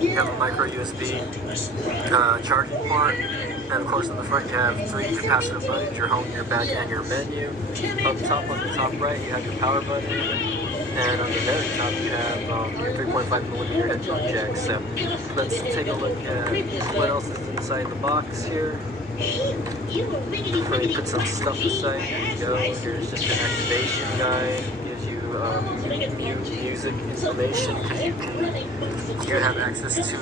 you have a micro USB charging port. And of course, on the front, you have 3 capacitive buttons: your home, your back, and your menu. Up top, on the top right, you have your power button. And on the very top, you have your 3.5mm headphone jack. So let's take a look at what else is inside the box here. Let me put some stuff aside. Here you go. Here's just an activation guide. Gives you music information. You have access to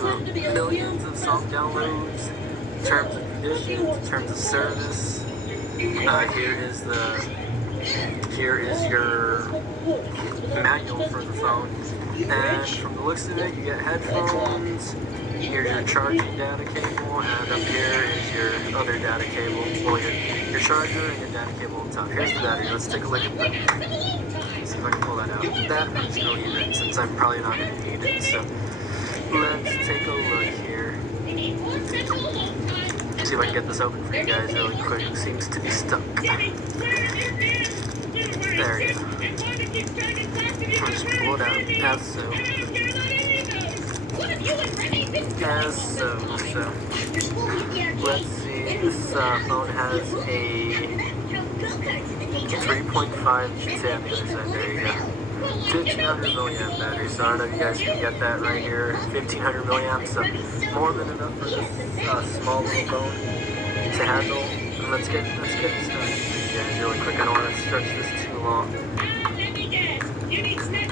millions of song downloads, terms and conditions, terms of service. Here is your manual for the phone. And from the looks of it, you get headphones. Here's your charging data cable, and up here is your other data cable. Well, your charger and your data cable on top. Here's the battery. Let's take a look at that. See if I can pull that out. That needs no even, since I'm probably not going to need it. So let's take a look here. See if I can get this open for you guys really quick. It seems to be stuck. There it is. I'll just pull it out. As so. Let's see. This phone has a 3.5 to on the other side. There you go. 1500 milliamp battery. So I don't know if you guys can get that right here. 1500 milliamps. So more than enough for this small little phone to handle. And let's get it started. Yeah, really quick. I don't want to stretch this too long.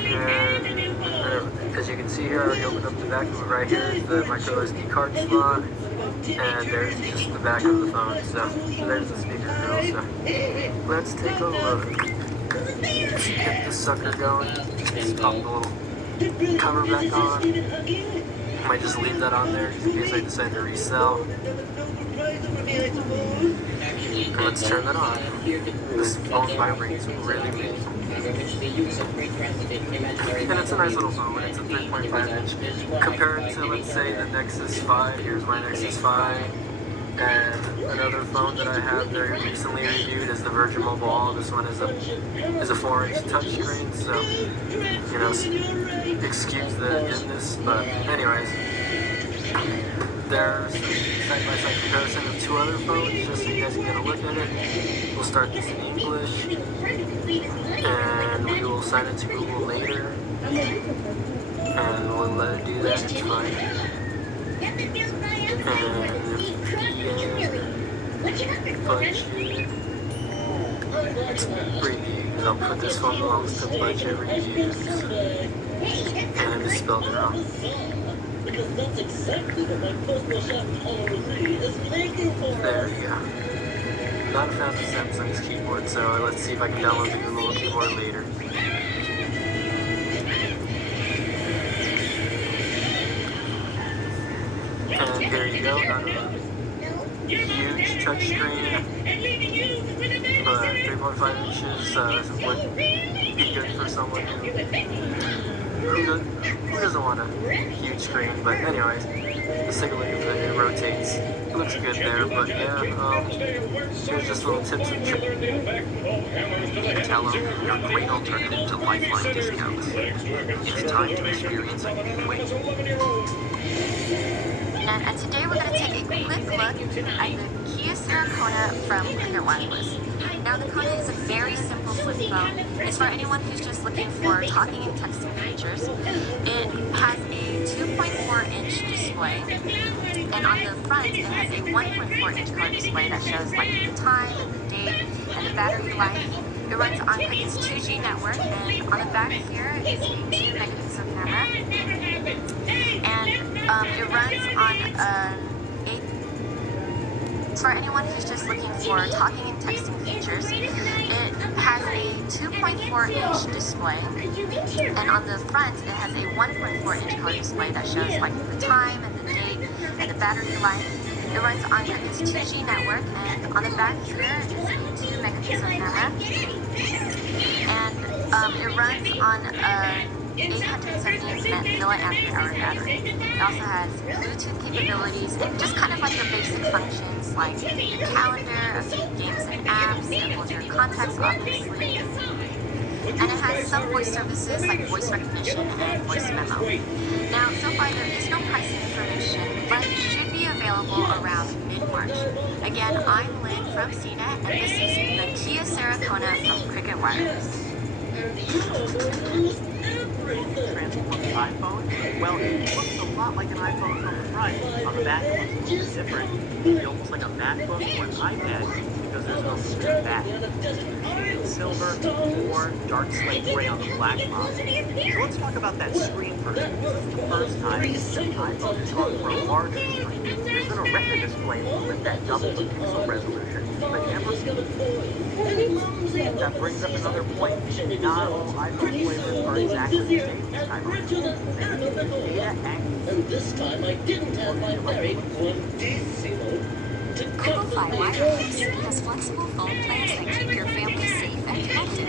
And as you can see here, I already opened up the back of it. Right here is the micro SD card slot, and there's just the back of the phone. So there's the speaker grill. So let's take a look. Let's get this sucker going. Just pop the little cover back on. Might just leave that on there just in case I decide to resell. And let's turn that on. This phone vibrates really big. And it's a nice little phone. It's a 3.5 inch. Compared to, let's say, the Nexus 5. Here's my Nexus 5. And another phone that I have very recently reviewed is the Virgin Mobile All. This one is a 4-inch touchscreen, so you know, excuse the dimness. But anyways, there's a side-by-side comparison of two other phones, just so you guys can get a look at it. We'll start this in English, and we will sign into Google later, and we'll let it do that. It's fine. Budget. Reviews. I'll put this one belongs to budget reviews. And I misspelled it wrong. There we go. Not a fan of Samsung's keyboard, so let's see if I can download the Google keyboard later. And there you go. Not a huge touchscreen, but 3.5 inches would be good for someone who doesn't want a huge screen. But anyways, let's take a look at it. It rotates. It looks good there, but yeah, here's just little tips and tricks. Tello, your great alternative to Lifeline discounts. It's time to experience a new way. And today we're going to take a quick look at the Kia Ceera Kona from Cricket Wireless. Now the Kona is a very simple flip phone. It's for anyone who's just looking for talking and texting features. It has a 2.4-inch display, and on the front it has a 1.4-inch color display that shows like the time and the date and the battery life. It runs on Cricket's 2G network, and on the back here is a 2-megapixel camera. And it runs on for anyone who's just looking for talking and texting features. It has a 2.4-inch display, and on the front it has a 1.4-inch color display that shows like the time and the date and the battery life. It runs on Cricket's 2G network, and on the back here is a 2-megapixel camera. And it runs on 870 milliampere hour battery. It also has Bluetooth capabilities and just kind of like the basic functions like your calendar, a few games and apps, and both your contacts obviously. And it has some voice services like voice recognition and voice memo. Now, so far there is no pricing information, but it should be available around mid-March. Again, I'm Lynn from CNET, and this is the Kia Ceera Kona from Cricket Wireless. Transform the iPhone? Well, it looks a lot like an iPhone from front, on the back it looks a little bit different. It'll be almost like a MacBook or an iPad because there's no screen back. It's silver or dark slate gray on the black model. So let's talk about that screen first. This is the first time iPhone has gone for a larger screen. There's been a Retina display with that double pixel resolution, but never that brings up another point. Not all iPhone flavors are exactly the same this time around. And this time I didn't have my very quantissimo to Google Fi Wireless has flexible phone plans that keep your family safe and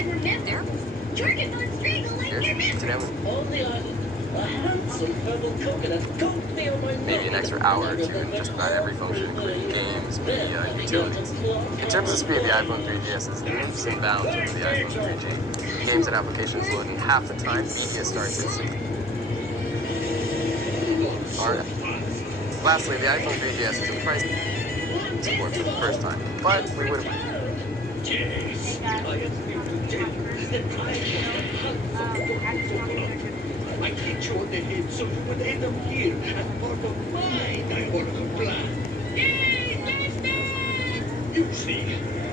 connected. They're on the island. A handsome purple coconut coat me on my maybe an extra hour or two in just about every function, including games, media, and utilities. In terms of speed, the iPhone 3GS is leaps and bounds over the iPhone 3G. Games and applications load in half the time, media starts instantly. Lastly, the iPhone 3GS is a price support for the first time, but we would have... Yes, I am here to tell you that I hit you on the head so you would end up here as part of my diabolical plan. You see,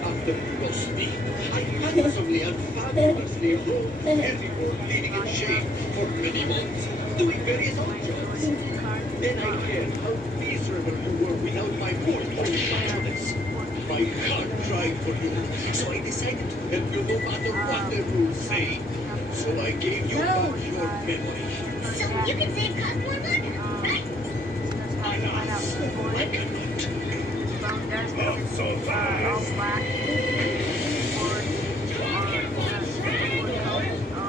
after you lost me, I handsomely and fabulously rode every world-leading in shape for many months, doing various odd jobs. Then I heard how miserable you were without my portable patroness. My heart tried for you, so I decided to help you no matter what the rules say. So I gave you back your memory. So you can save Cosmore money, right? Alas, I cannot. Not so fast.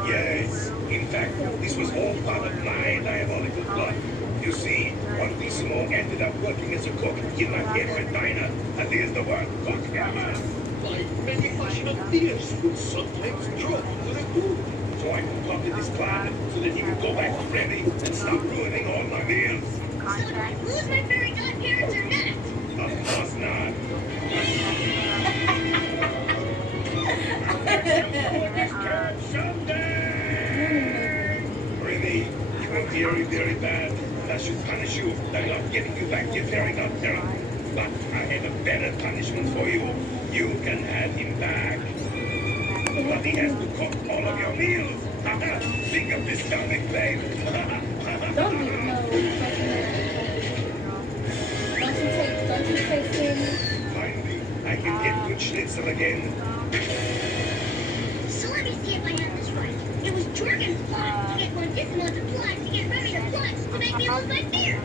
Yes, in fact, this was all part of my diabolical plot. You see, Quantissimo ended up working as a cook in my favorite diner, and here's the word, cook hammer. My many passionate tears would sometimes drop into the food. So I concocted this plan so that he would go back to Freddy and stop ruining all my meals. So did I lose my fairy godparents or not? Of course not. Really, you were very, very bad. I should punish you by not getting you back your fairy godparent. But I have a better punishment for you. You can have him back. But he has to cook all of your meals. Think of this stomach, babe. Don't you take him? Finally, I can get good schnitzel again. So let me see if I have this right. It was Jorgen's plot to get Quantissimo's plot to get Remy to plot to make me lose my fear.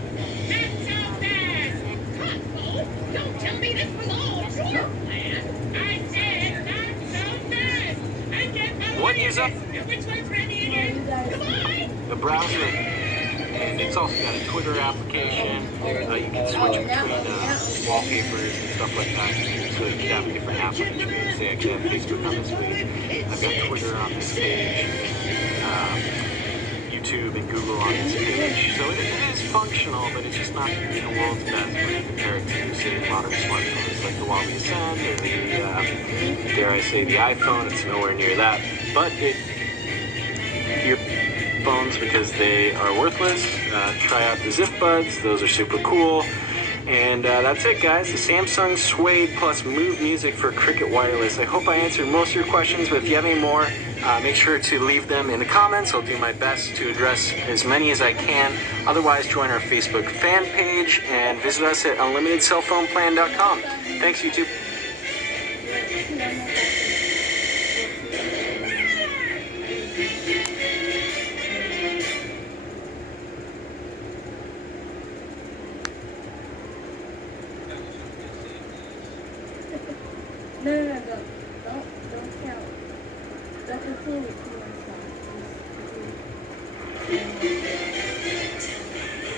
Not so fast! Cosmo, don't tell me this was all your plan. I said not so fast. I get What is up? Which one's Remy again? Come on! The browser, and it's also got a Twitter application. You can switch between wallpapers and stuff like that. So you can have different apps on each page. Say I could have Facebook on this page. I've got Twitter on this page. YouTube and Google on this page. So it is functional, but it's just not the world's best when you compare it to, say, modern smartphones like the Huawei Ascend or the, dare I say, the iPhone. It's nowhere near that. But your phones, because they are worthless. Try out the Zip Buds. Those are super cool. And that's it, guys. The Samsung Suede plus Move Music for Cricket Wireless. I hope I answered most of your questions, but if you have any more, make sure to leave them in the comments. I'll do my best to address as many as I can. Otherwise, join our Facebook fan page and visit us at unlimitedcellphoneplan.com. Thanks, YouTube. No, don't count. Don't include it.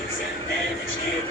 Savage kid.